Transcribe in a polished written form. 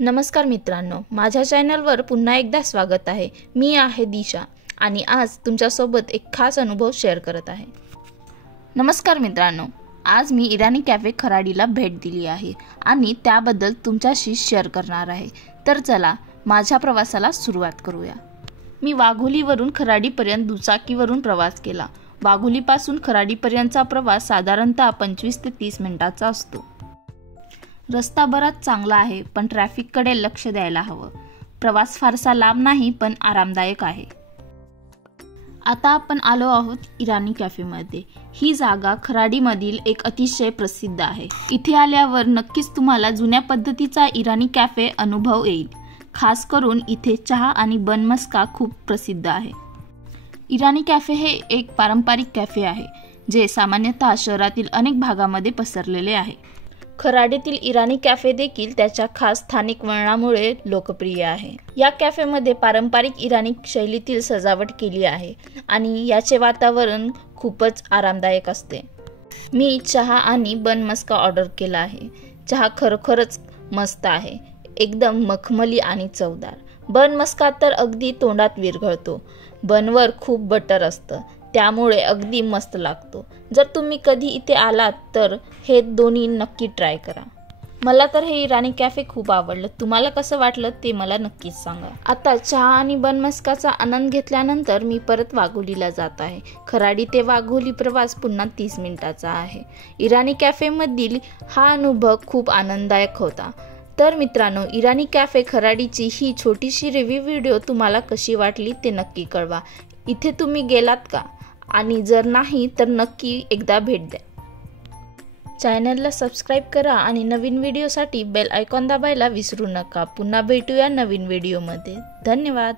नमस्कार मित्रांनो, माझ्या चॅनलवर पुन्हा एकदा स्वागत आहे। मी आहे दिशा आणि आज तुमच्यासोबत एक खास अनुभव शेअर करत आहे। नमस्कार मित्रांनो, आज मी इराणी कॅफे खराडीला भेट दिली आहे आणि त्याबद्दल तुमच्याशी शेअर करणार आहे। तर चला माझ्या प्रवासाला सुरुवात करूया। मी वाघोलीवरून खराडीपर्यंत दुचाकीवरून प्रवास केला। वाघोलीपासून खराडीपर्यंतचा प्रवास साधारणतः 25 ते 30 मिनिटांचा असतो। रस्ता बराच चांगला आहे, पण ट्रॅफिककडे लक्ष द्यायला हवं। प्रवास फारसा लांब नाही, पण आरामदायक आहे। आता आपण आलो आहोत इराणी कॅफेमध्ये। ही जागा खराडीमधील एक अतिशय प्रसिद्ध आहे। इथे आल्यावर नक्कीच तुम्हाला जुन्या पद्धतीचा इराणी कॅफे अनुभव येईल। खास करून इथे चहा आणि बन मस्का खूप प्रसिद्ध आहे। इराणी कॅफे हे एक पारंपरिक कॅफे आहे, जे सामान्यतः शहरातील अनेक भागामध्ये पसरलेले आहे। खराडीतील इराणी कॅफे देखील त्याच्या खास स्थानिक वळणामुळे लोकप्रिय आहे। या कॅफेमध्ये पारंपरिक इराणी शैलीतील सजावट केली आहे आणि याचे वातावरण खूपच आरामदायक असते। मी चहा आणि बन मस्का ऑर्डर केला आहे। चहा खरोखरच मस्त आहे, एकदम मखमली आणि चवदार। बन मस्का तर अगदी तोंडात विरघळतो। बनवर खूप बटर असतं, त्यामुळे अगदी मस्त लागतो। जर तुम्ही कधी इथे आलात तर हे दोन्ही नक्की ट्राय करा। मला तर हे इराणी कॅफे खूप आवडलं। तुम्हाला कसं वाटलं ते मला नक्कीच सांगा। आता चहा आणि बन मस्काचा आनंद घेतल्यानंतर मी परत वाघोलीला जात आहे। खराडी ते वाघोली प्रवास पुन्हा 30 मिनिटाचा आहे। इराणी कॅफेमधील हा अनुभव खूप आनंददायक होता। तर मित्रांनो, इराणी कॅफे खराडीची ही छोटीशी रिव्ह्यू व्हिडिओ तुम्हाला कशी वाटली ते नक्की कळवा। इथे तुम्ही गेलात का? आणि जर नाही तर नक्की एकदा भेट द्या। चॅनलला सबस्क्राईब करा आणि नवीन व्हिडिओसाठी बेल आयकॉन दाबायला विसरू नका। पुन्हा भेटूया नवीन व्हिडिओमध्ये। धन्यवाद।